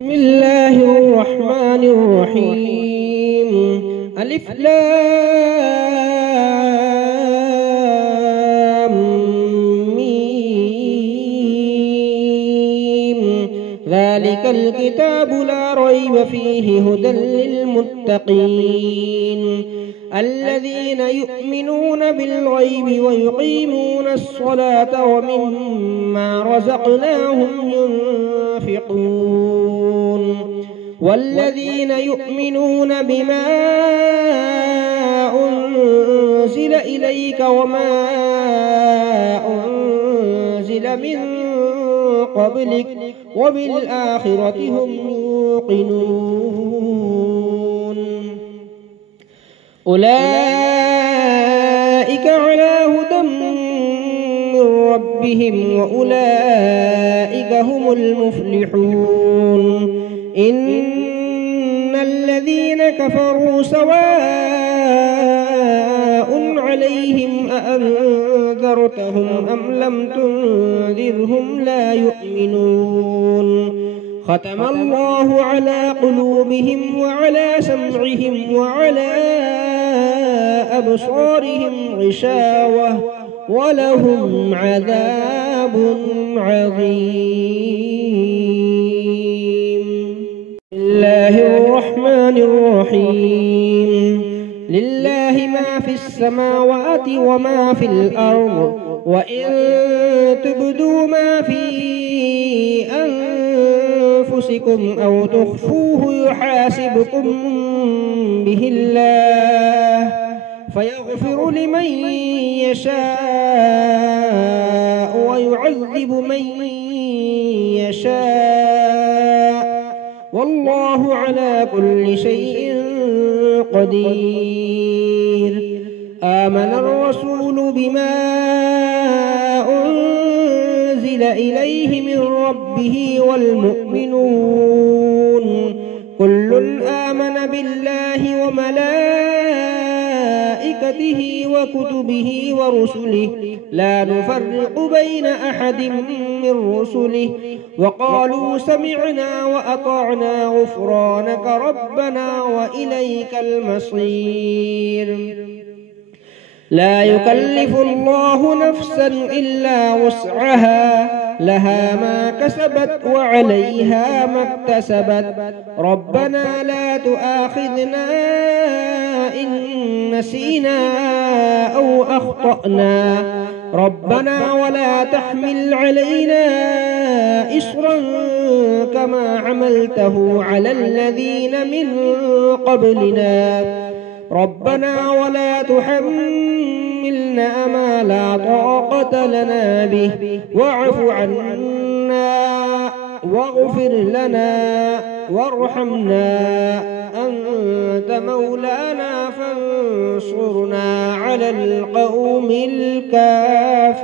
بسم الله الرحمن الرحيم. ألف لام ميم. ذلك الكتاب لا ريب فيه هدى للمتقين الذين يؤمنون بالغيب ويقيمون الصلاة ومما رزقناهم ينفقون والذين يؤمنون بما أنزل إليك وما أنزل من قبلك وبالآخرة هم يوقنون. أولئك على هدى من ربهم وأولئك هم المفلحون. إن الذين كفروا سواء عليهم أأنذرتهم أم لم تنذرهم لا يؤمنون. ختم الله على قلوبهم وعلى سمعهم وعلى أبصارهم غشاوة ولهم عذاب عظيم. بسم الله الرحمن الرحيم. لله ما في السماوات وما في الأرض وإن تبدوا ما في أنفسكم أو تخفوه يحاسبكم به الله فيغفر لمن يشاء ويعذب من يشاء والله على كل شيء قدير. آمن الرسول بما أنزل إليه من ربه والمؤمنون كل آمن بالله وملائكته وكتبه ورسله لا نفرق بين أحد من رسله وقالوا سمعنا وأطعنا غفرانك ربنا وإليك المصير. لا يكلف الله نفسا إلا وسعها لها ما كسبت وعليها ما اكتسبت ربنا لا تؤاخذنا إن نسينا أو أخطأنا ربنا ولا تحمل علينا إصرا كما عملته على الذين من قبلنا ربنا ولا تحملنا ما لا طاقة لنا به واعف عنا واغفر لنا وارحمنا أنت مولانا فانصرنا على القوم الكافرين.